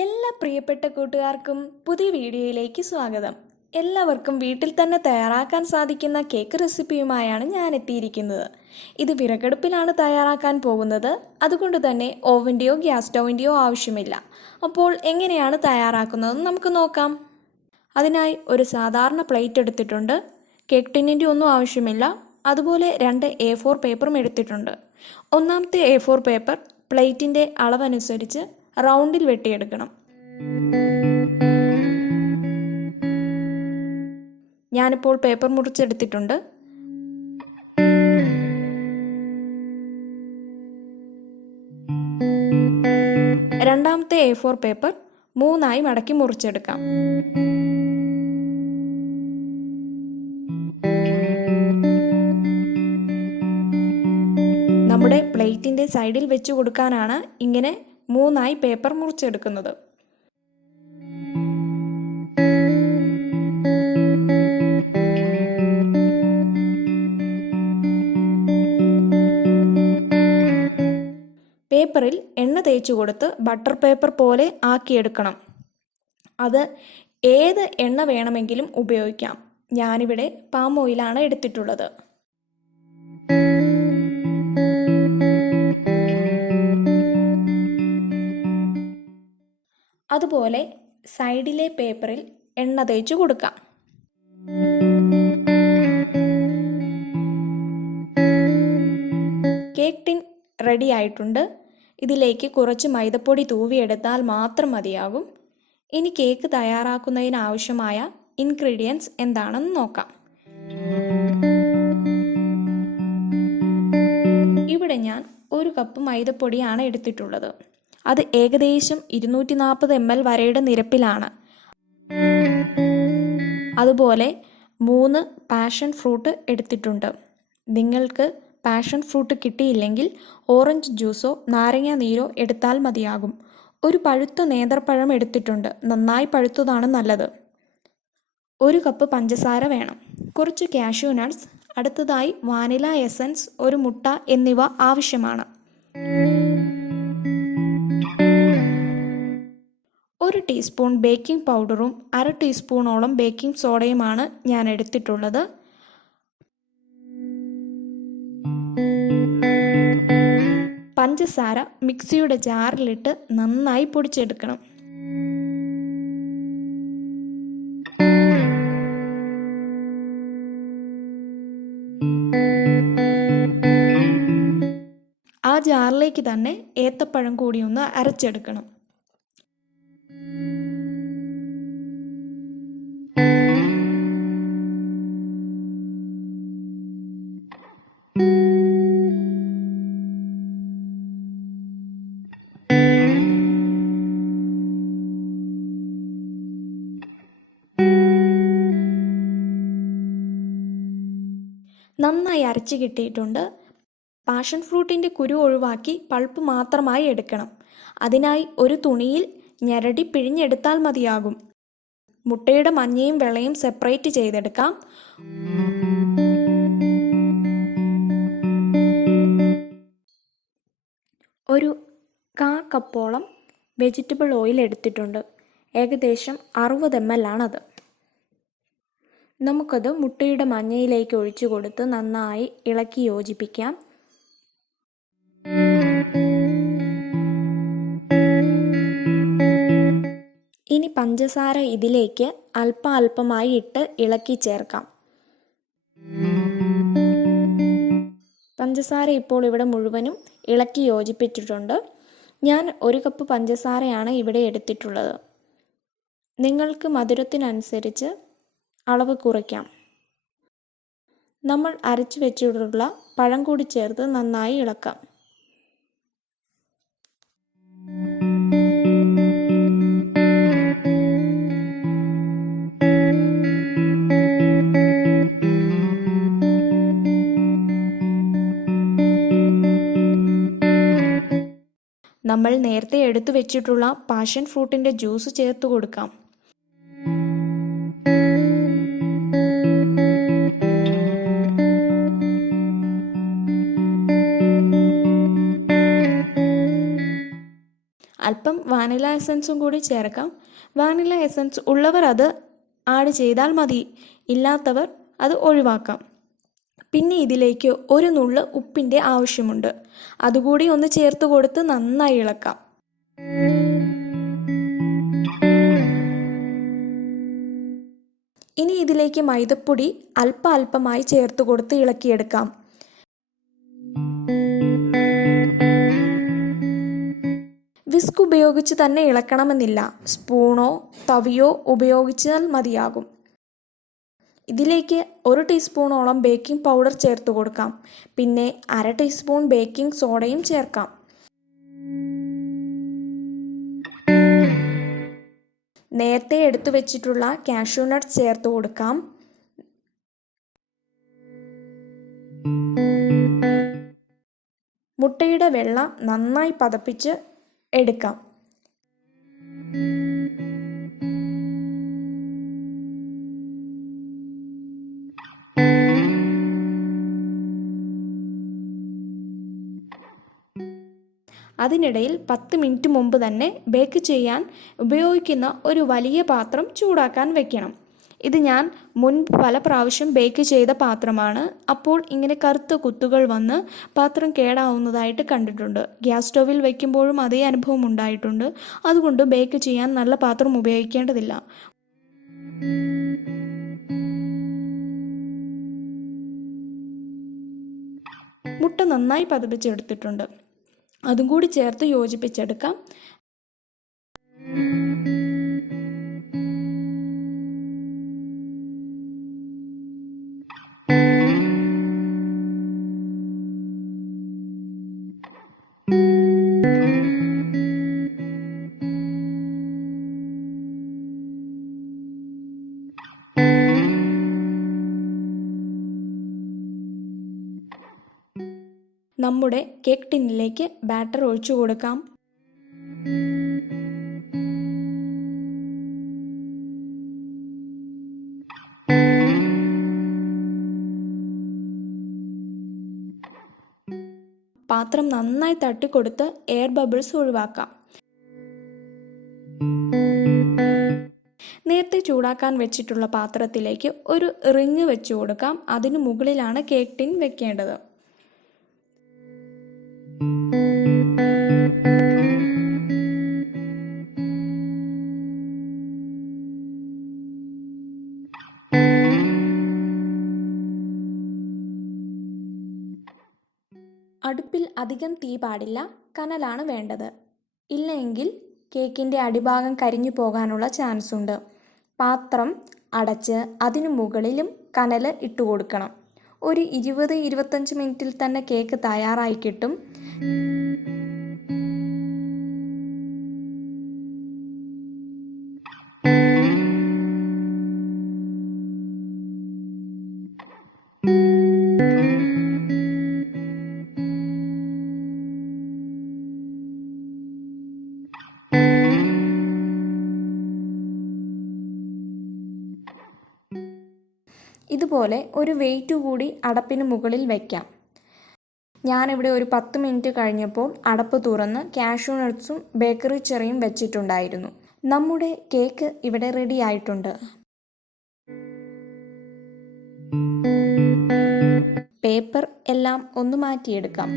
എല്ലാ പ്രിയപ്പെട്ട കൂട്ടുകാർക്കും പുതിയ വീഡിയോയിലേക്ക് സ്വാഗതം. എല്ലാവർക്കും വീട്ടിൽ തന്നെ തയ്യാറാക്കാൻ സാധിക്കുന്ന കേക്ക് റെസിപ്പിയുമായാണ് ഞാൻ എത്തിയിരിക്കുന്നത്. ഇത് വിറകടുപ്പിലാണ് തയ്യാറാക്കാൻ പോകുന്നത്. അതുകൊണ്ട് തന്നെ ഓവൻ്റെയോ ഗ്യാസ് സ്റ്റൗവിൻ്റെയോ ആവശ്യമില്ല. അപ്പോൾ എങ്ങനെയാണ് തയ്യാറാക്കുന്നതെന്ന് നമുക്ക് നോക്കാം. അതിനായി ഒരു സാധാരണ പ്ലേറ്റ് എടുത്തിട്ടുണ്ട്. കേക്ക് ടിന്നിൻ്റെ ഒന്നും ആവശ്യമില്ല. അതുപോലെ 2 A4 പേപ്പറും എടുത്തിട്ടുണ്ട്. ഒന്നാമത്തെ A4 പേപ്പർ പ്ലേറ്റിൻ്റെ അളവനുസരിച്ച് റൗണ്ടിൽ വെട്ടിയെടുക്കണം. ഞാനിപ്പോൾ പേപ്പർ മുറിച്ചെടുത്തിട്ടുണ്ട്. രണ്ടാമത്തെ A4 പേപ്പർ 3 മടക്കി മുറിച്ചെടുക്കാം. നമ്മുടെ പ്ലേറ്റിൻ്റെ സൈഡിൽ വെച്ച് കൊടുക്കാനാണ് ഇങ്ങനെ 3 പേപ്പർ മുറിച്ചെടുക്കുന്നത്. പേപ്പറിൽ എണ്ണ തേച്ച് കൊടുത്ത് ബട്ടർ പേപ്പർ പോലെ ആക്കിയെടുക്കണം. അത് ഏത് എണ്ണ വേണമെങ്കിലും ഉപയോഗിക്കാം. ഞാനിവിടെ പാം ഓയിലാണ് എടുത്തിട്ടുള്ളത്. അതുപോലെ സൈഡിലെ പേപ്പറിൽ എണ്ണ തേച്ച് കൊടുക്കാം. കേക്ക് ടിൻ റെഡി ആയിട്ടുണ്ട്. ഇതിലേക്ക് കുറച്ച് മൈദപ്പൊടി തൂവിയെടുത്താൽ മാത്രം മതിയാകും. ഇനി കേക്ക് തയ്യാറാക്കുന്നതിന് ആവശ്യമായ ഇൻഗ്രീഡിയൻസ് എന്താണെന്ന് നോക്കാം. ഇവിടെ ഞാൻ 1 കപ്പ് മൈദപ്പൊടിയാണ് എടുത്തിട്ടുള്ളത്. അത് ഏകദേശം 240 ml വരെയുടെ നിരപ്പിലാണ്. അതുപോലെ 3 പാഷൻ ഫ്രൂട്ട് എടുത്തിട്ടുണ്ട്. നിങ്ങൾക്ക് പാഷൻ ഫ്രൂട്ട് കിട്ടിയില്ലെങ്കിൽ ഓറഞ്ച് ജ്യൂസോ നാരങ്ങ നീരോ എടുത്താൽ മതിയാകും. ഒരു പഴുത്ത നേന്ത്രപ്പഴം എടുത്തിട്ടുണ്ട്. നന്നായി പഴുത്തതാണ് നല്ലത്. 1 കപ്പ് പഞ്ചസാര വേണം. കുറച്ച് കാഷ്യൂ നട്ട്സ്, അടുത്തതായി വാനില എസൻസ്, 1 മുട്ട എന്നിവ ആവശ്യമാണ്. 1 ടീസ്പൂൺ ബേക്കിംഗ് പൗഡറും 1/2 ടീസ്പൂണോളം ബേക്കിംഗ് സോഡയുമാണ് ഞാൻ എടുത്തിട്ടുള്ളത്. പഞ്ചസാര മിക്സിയുടെ ജാറിലിട്ട് നന്നായി പൊടിച്ചെടുക്കണം. ആ ജാറിലേക്ക് തന്നെ ഏത്തപ്പഴം കൂടി ഒന്ന് അരച്ചെടുക്കണം. നന്നായി അരച്ച് കിട്ടിയിട്ടുണ്ട്. പാഷൻ ഫ്രൂട്ടിൻ്റെ കുരു ഒഴിവാക്കി പൾപ്പ് മാത്രമായി എടുക്കണം. അതിനായി ഒരു തുണിയിൽ ഞെരടി പിഴിഞ്ഞെടുത്താൽ മതിയാകും. മുട്ടയുടെ മഞ്ഞയും വെള്ളയും സെപ്പറേറ്റ് ചെയ്തെടുക്കാം. ഒരു 1/4 കപ്പോളം വെജിറ്റബിൾ ഓയിൽ എടുത്തിട്ടുണ്ട്. ഏകദേശം 60 ml ആണത്. നമുക്കത് മുട്ടയുടെ മഞ്ഞയിലേക്ക് ഒഴിച്ചു കൊടുത്ത് നന്നായി ഇളക്കി യോജിപ്പിക്കാം. ഇനി പഞ്ചസാര ഇതിലേക്ക് അല്പമായി ഇട്ട് ഇളക്കി ചേർക്കാം. പഞ്ചസാര ഇപ്പോൾ ഇവിടെ മുഴുവനും ഇളക്കി യോജിപ്പിച്ചിട്ടുണ്ട്. ഞാൻ 1 കപ്പ് പഞ്ചസാരയാണ് ഇവിടെ എടുത്തിട്ടുള്ളത്. നിങ്ങൾക്ക് മധുരത്തിനനുസരിച്ച് അളവ് കുറയ്ക്കാം. നമ്മൾ അരച്ചു വെച്ചിട്ടുള്ള പഴം കൂടി ചേർത്ത് നന്നായി ഇളക്കാം. നമ്മൾ നേരത്തെ എടുത്തു വെച്ചിട്ടുള്ള പാഷൻ ഫ്രൂട്ടിൻ്റെ ജ്യൂസ് ചേർത്ത് കൊടുക്കാം. അല്പം വാനില വാനില എസൻസും കൂടി ചേർക്കാം. വാനില എസൻസ് ഉള്ളവർ അത് ആഡ് ചെയ്താൽ മതി, ഇല്ലാത്തവർ അത് ഒഴിവാക്കാം. പിന്നെ ഇതിലേക്ക് ഒരു നുള്ള് ഉപ്പിൻ്റെ ആവശ്യമുണ്ട്. അതുകൂടി ഒന്ന് ചേർത്ത് കൊടുത്ത് നന്നായി ഇളക്കാം. ഇനി ഇതിലേക്ക് മൈദപ്പൊടി അല്പമായി ചേർത്ത് കൊടുത്ത് ഇളക്കിയെടുക്കാം. വിസ്ക് ഉപയോഗിച്ച് തന്നെ ഇളക്കണമെന്നില്ല, സ്പൂണോ തവിയോ ഉപയോഗിച്ചാൽ മതിയാകും. ഇതിലേക്ക് 1 ടീസ്പൂണോളം ബേക്കിംഗ് പൗഡർ ചേർത്ത് കൊടുക്കാം. പിന്നെ 1/2 ടീസ്പൂൺ ബേക്കിംഗ് സോഡയും ചേർക്കാം. നേരത്തെ എടുത്തു വെച്ചിട്ടുള്ള കാഷ്യൂ നട്ട്സ് ചേർത്ത് കൊടുക്കാം. മുട്ടയുടെ വെള്ള നന്നായി പതപ്പിച്ച് എടുക്കാം. അതിനിടയിൽ 10 മിനിറ്റ് മുമ്പ് തന്നെ ബേക്ക് ചെയ്യാൻ ഉപയോഗിക്കുന്ന ഒരു വലിയ പാത്രം ചൂടാക്കാൻ വെക്കണം. ഇത് ഞാൻ മുൻപ് പല പ്രാവശ്യം ബേക്ക് ചെയ്ത പാത്രമാണ്. അപ്പോൾ ഇങ്ങനെ കറുത്ത കുത്തുകൾ വന്ന് പാത്രം കേടാവുന്നതായിട്ട് കണ്ടിട്ടുണ്ട്. ഗ്യാസ് സ്റ്റൗവിൽ വയ്ക്കുമ്പോഴും അതേ അനുഭവം ഉണ്ടായിട്ടുണ്ട്. അതുകൊണ്ട് ബേക്ക് ചെയ്യാൻ നല്ല പാത്രം ഉപയോഗിക്കേണ്ടതില്ല. മുട്ട നന്നായി പതപ്പിച്ചെടുത്തിട്ടുണ്ട്. അതും കൂടി ചേർത്ത് യോജിപ്പിച്ചെടുക്കാം. നമ്മുടെ കേക്ക് ടിന്നിലേക്ക് ബാറ്റർ ഒഴിച്ചു കൊടുക്കാം. പാത്രം നന്നായി തട്ടിക്കൊടുത്ത് എയർ ബബിൾസ് ഒഴിവാക്കാം. നേരത്തെ ചൂടാക്കാൻ വെച്ചിട്ടുള്ള പാത്രത്തിലേക്ക് ഒരു റിങ് വെച്ചു കൊടുക്കാം. അതിനു മുകളിലാണ് കേക്ക് ടിൻ വെക്കേണ്ടത്. അടുപ്പിൽ അധികം തീ പാടില്ല, കനലാണ് വേണ്ടത്. ഇല്ലെങ്കിൽ കേക്കിൻ്റെ അടിഭാഗം കരിഞ്ഞു പോകാനുള്ള ചാൻസ് ഉണ്ട്. പാത്രം അടച്ച് അതിനു മുകളിലും കനൽ ഇട്ട് കൊടുക്കണം. ഒരു 20-25 മിനിറ്റിൽ തന്നെ കേക്ക് തയ്യാറായി കിട്ടും. ഇതുപോലെ ഒരു വെയിറ്റ് കൂടി അടപ്പിന് മുകളിൽ വയ്ക്കാം. ഞാനിവിടെ ഒരു 10 മിനിറ്റ് കഴിഞ്ഞപ്പോൾ അടപ്പ് തുറന്ന് കാഷ്യൂ നട്ട്സും ബേക്കറി ചെറിയും വെച്ചിട്ടുണ്ടായിരുന്നു. നമ്മുടെ കേക്ക് ഇവിടെ റെഡി ആയിട്ടുണ്ട്. പേപ്പർ എല്ലാം ഒന്ന് മാറ്റിയെടുക്കാം.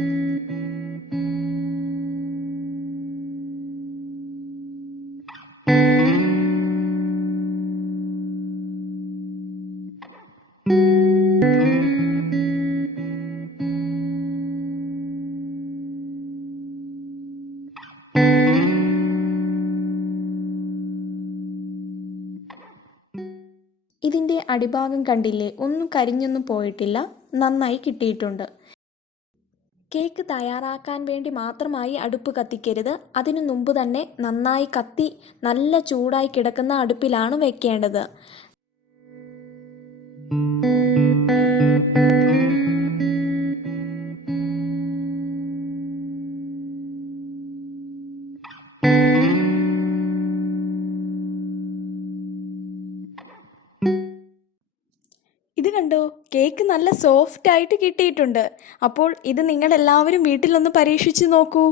ഇതിൻ്റെ അടിഭാഗം കണ്ടില്ലേ, ഒന്നും കരിഞ്ഞൊന്നും പോയിട്ടില്ല, നന്നായി കിട്ടിയിട്ടുണ്ട്. കേക്ക് തയ്യാറാക്കാൻ വേണ്ടി മാത്രമായി അടുപ്പ് കത്തിക്കരുത്. അതിനു മുമ്പ് തന്നെ നന്നായി കത്തി നല്ല ചൂടായി കിടക്കുന്ന അടുപ്പിലാണ് വെക്കേണ്ടത്. ഇത് കണ്ടോ, കേക്ക് നല്ല സോഫ്റ്റ് ആയിട്ട് കിട്ടിയിട്ടുണ്ട്. അപ്പോൾ ഇത് നിങ്ങളെല്ലാവരും വീട്ടിലൊന്ന് പരീക്ഷിച്ച് നോക്കൂ.